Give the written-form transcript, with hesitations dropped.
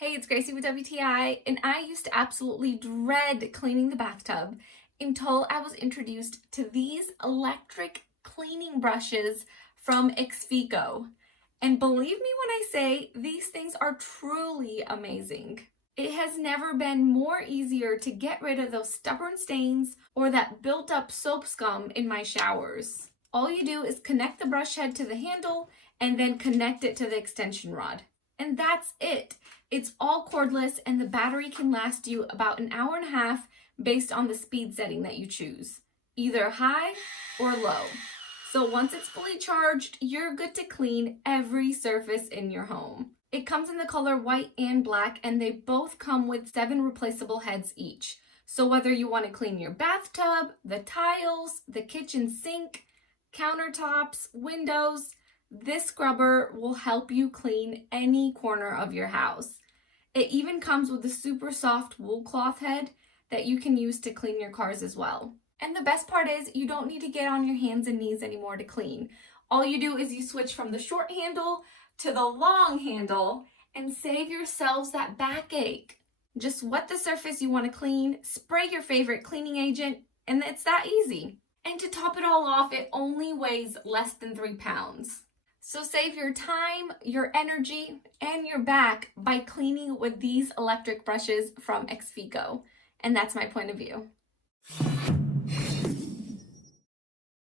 Hey, it's Gracie with WTI, and I used to absolutely dread cleaning the bathtub until I was introduced to these electric cleaning brushes from EXFEEKO. And believe me when I say these things are truly amazing. It has never been more easier to get rid of those stubborn stains or that built up soap scum in my showers. All you do is connect the brush head to the handle and then connect it to the extension rod. And that's it. It's all cordless and the battery can last you about an hour and a half based on the speed setting that you choose, either high or low. So once it's fully charged, you're good to clean every surface in your home. It comes in the color white and black, and they both come with 7 replaceable heads each. So whether you want to clean your bathtub, the tiles, the kitchen sink, countertops, windows, this scrubber will help you clean any corner of your house. It even comes with a super soft wool cloth head that you can use to clean your cars as well. And the best part is you don't need to get on your hands and knees anymore to clean. All you do is you switch from the short handle to the long handle and save yourselves that backache. Just wet the surface you want to clean, spray your favorite cleaning agent, and it's that easy. And to top it all off, it only weighs less than 3 pounds. So save your time, your energy, and your back by cleaning with these electric brushes from EXFEEKO. And that's my point of view.